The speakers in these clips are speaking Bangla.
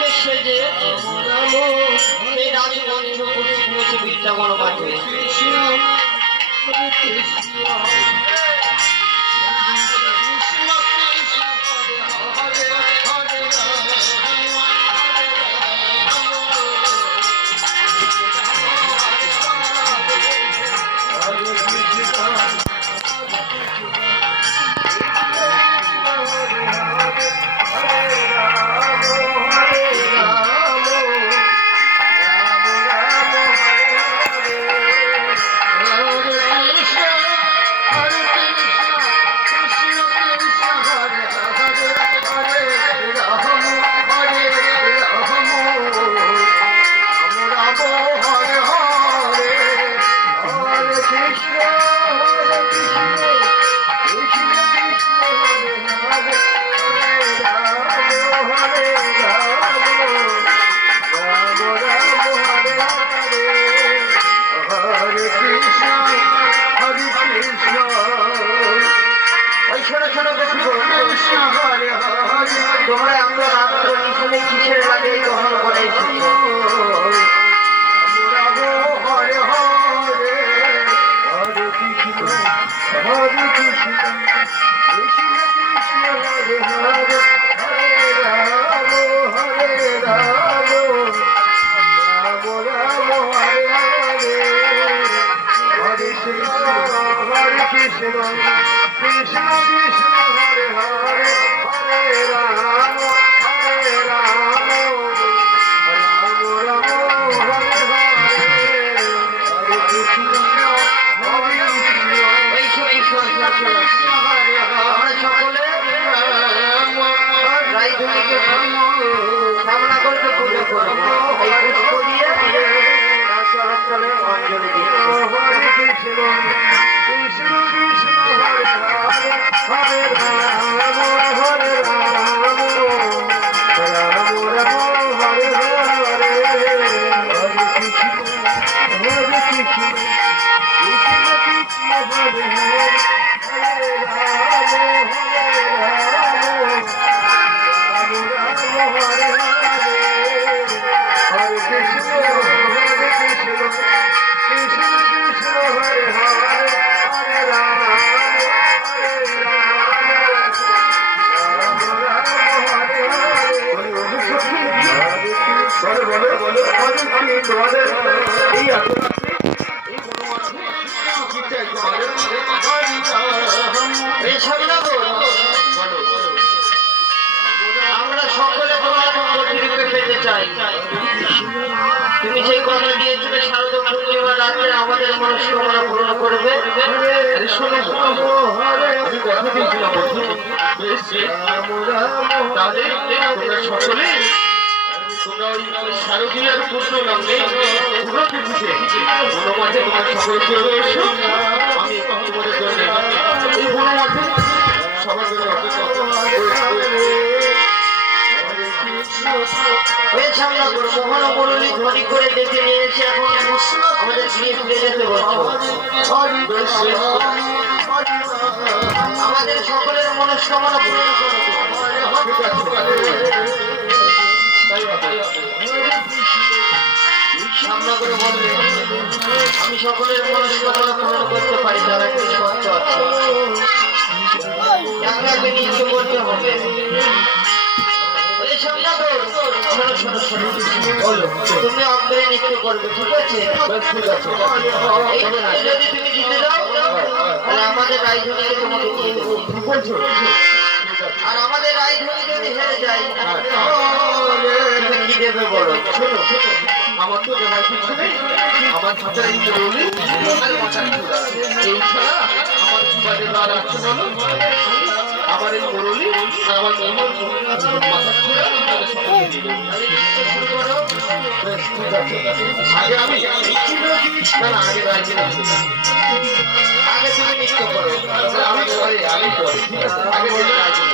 উদ্দেশ্যে যে সেই রাজমঞ্চ হয়েছে বৃন্দাবন মাঠে। তোমরা আমরা রাত্র নিশনে কিসের লাগে গ্রহণ করে কামনা করতে পুজো করবো অঞ্জলি তোমাদের এই আমরা সকলে তোমার মন্দিরে পেতে চাই। তুমি সেই কথা দিয়েছিলে শারদ পূর্ণিমা রাত্রে আমাদের মনস্কামনা পূরণ করবে। আমি কথা দিয়েছিলাম তাহলে তোমরা সকলে তোমরা ওই শারদীয়ার পুত্র নামে পুরো পৃথিবীতে বনমাঝে তোমার সকলে চলে এসো। আমি তোমাদের জন্য এই বনমাঝে সবার জন্য মোহন মুরলী ধ্বনি করে ডেকে নিয়ে এসে এখন আমাদের ফিরে ফিরে যেতে বলছো। আমাদের সকলের মনস্কামনা পূরণ করবে। সামনা করে বলবে আমি সকলের মনস্কামনা পূরণ করতে পারি, তার একটি শর্ত আছে, আপনাকে নৃত্য করতে হবে। তুমি অগ্রে নৃত্য করবে, ঠিক আছে? যদি তুমি জিতে যাও তাহলে আমাদের রায়ধনীকে তোমাকে দিয়ে দেবো। আর আমাদের রায়ধনী যদি হেরে যায় তুমি কি দেবে বলো? শোনো, আমার তো দেখার কিছু নেই, আমার হাতে এই মুরলি আর মাথার চূড়া, এই ছাড়া আমার বাড়ি আর আছে বলো? আমার এই মুরলি আর আমার মাথার চূড়া শুরু করো। আগে আমি না আগে রাজি না, আগে তুমি নৃত্য করো, আমাকে আগে করো, ঠিক আছে? আগে রাজি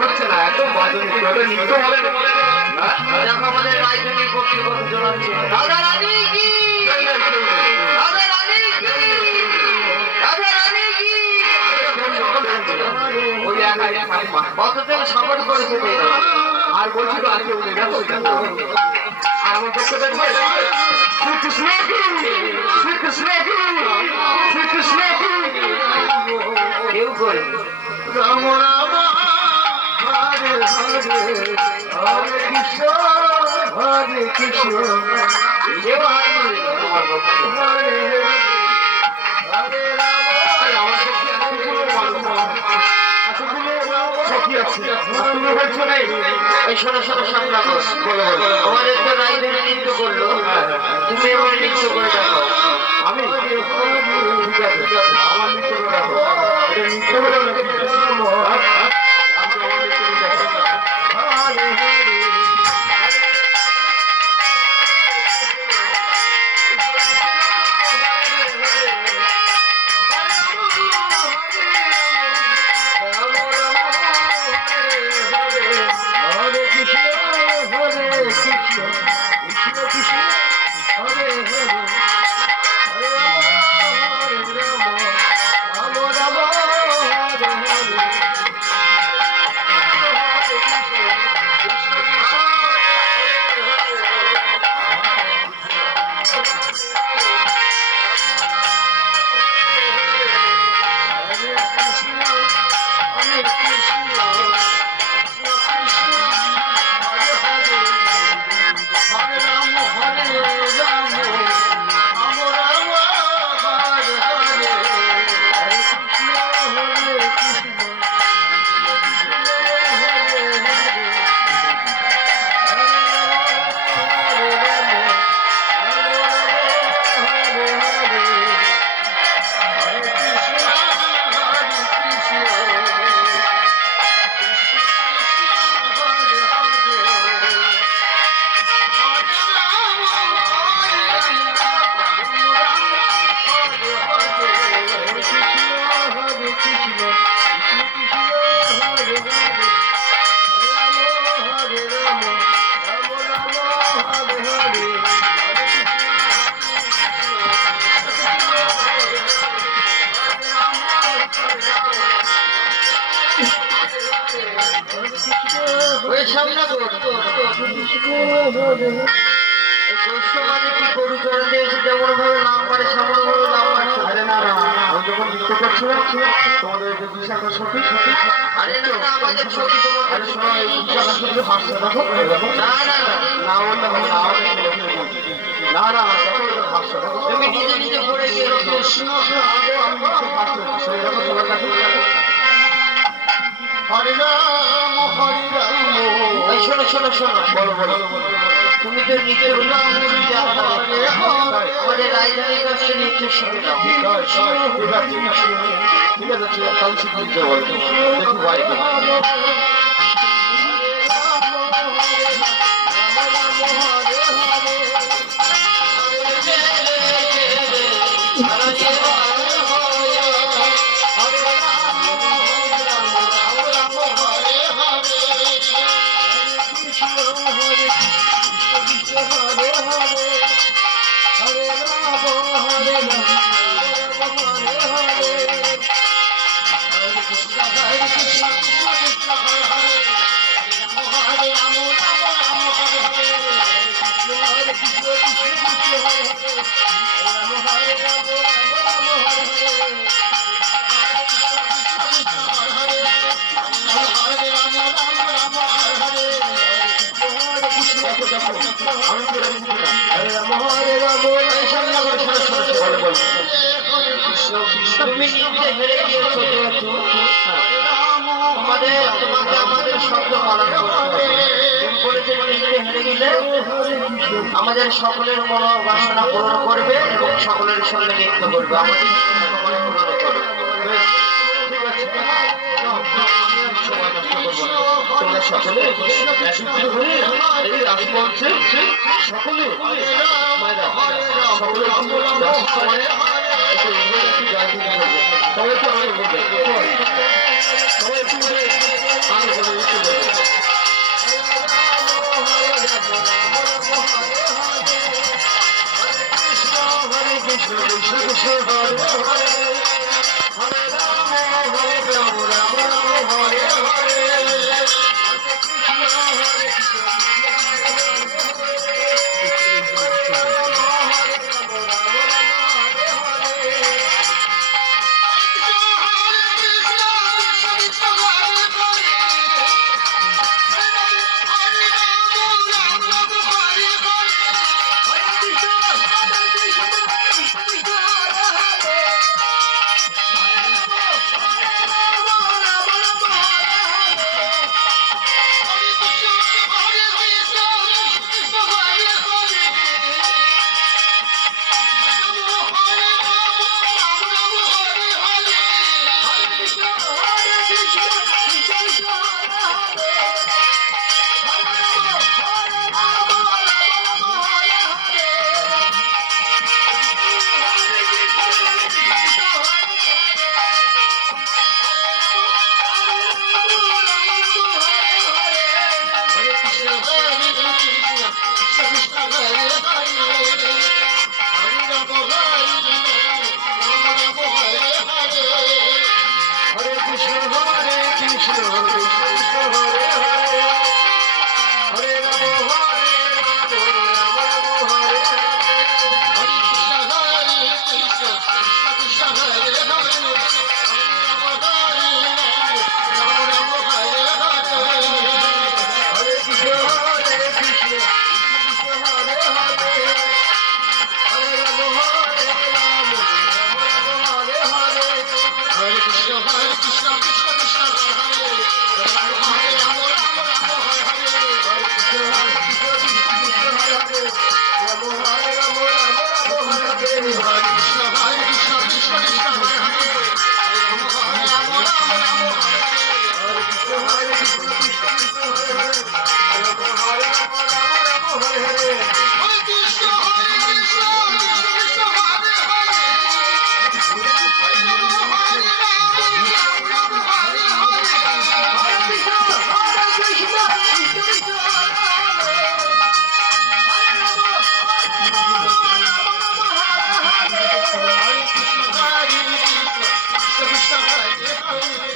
হচ্ছে না একদম বাজে নৃত্য বলে দেখো আমাদের রাজধানীর পক্ষে কথা জানাচ্ছে রাধা রানী কি রাধা রানী কি রাধা রানী কি ওই একাই ঠাকুমা কত থেকে সাপোর্ট করেছে আর বলছি তো আজকে উঠে গেল আর আমার পক্ষে দেখবে শ্রীকৃষ্ণ শ্রীকৃষ্ণ শ্রীকৃষ্ণ কেউ করে রাম রাম হরে হরে হরে কৃষ্ণ হরে কৃষ্ণ কেউ হাত করে তোমার পক্ষে হরে হরে রাম আমার পক্ষে এতগুলো মানুষ এতগুলো সখী আছে তুমি বলছো নেই এই শোনো শোনো সামনা কর আমাদের তো রাজধানী নৃত্য করলো তুমি এবার নৃত্য করে দেখো আমি ঠিক আছে আমার নৃত্য করে দেখো এটা নৃত্য করে দেখো হরে হরে হরে কৃষ্ণ হরে কৃষ্ণ কৃষ্ণ কৃষ্ণ হরে হরে হরে রাম রাম রাম হরে হরে ওই সামনা কর মানে কি গরু চড়াতে এসে যেমন ভাবে নাম পারে সেমন ভাবে নাম পারছে আরে না না আমি যখন নৃত্য করছিলাম তোমাদের যে বিশাখা সখী আরে না না আমাদের ছবি তোমার আরে শোনো এই বিশাখা সখী হাসছে দেখো দেখো না না না না বললে হবে না আমাকে খেলে খেলে বলছি না না দেখো এটা হাসছে দেখো তুমি নিজে নিজে করে গিয়েছো কৃষ্ণ আগে আমি কিছু হাসছে সেই দেখো তোমার কাছে হরে রাম হরে রাম এই শোনো শোনো শোনো বলো বলো তুমি তো নিজের আমাদের রাজধানীর কাছে নৃত্য শিখে নাও ঠিক আছে ঠিক আছে কাল শিখে দিতে বলো দেখি ভাই তুমি নিজে হেরে গিয়েছো যেহেতু তোমাকে আমাদের শব্দ পালন করতে হবে। তুমি বলেছে নিজে হেরে গেলে আমাদের সকলের মনোবাসনা পূরণ করবে এবং সকলের সঙ্গে নৃত্য করবে, আমাদের মনোবাসনা পূরণ করবে। ঠিক আছে, আমি আর সময় নষ্ট করবো না। তোমরা সকলে একত্রিত হয়ে এই রাজমঞ্চে সকলে মায়েরা সকলে দশ সময়ে একটু একটু গান করবে, সবাই একটু আনন্দ করবে, সবাই একটু করে আনন্দ করবে, উঠতে করবে। হরে কৃষ্ণ কৃষ্ণ কৃষ্ণ হরে হরে, হরে রাম হরে রাম রাম রাম হরে হরে, হরে কৃষ্ণ হরে কৃষ্ণ Hare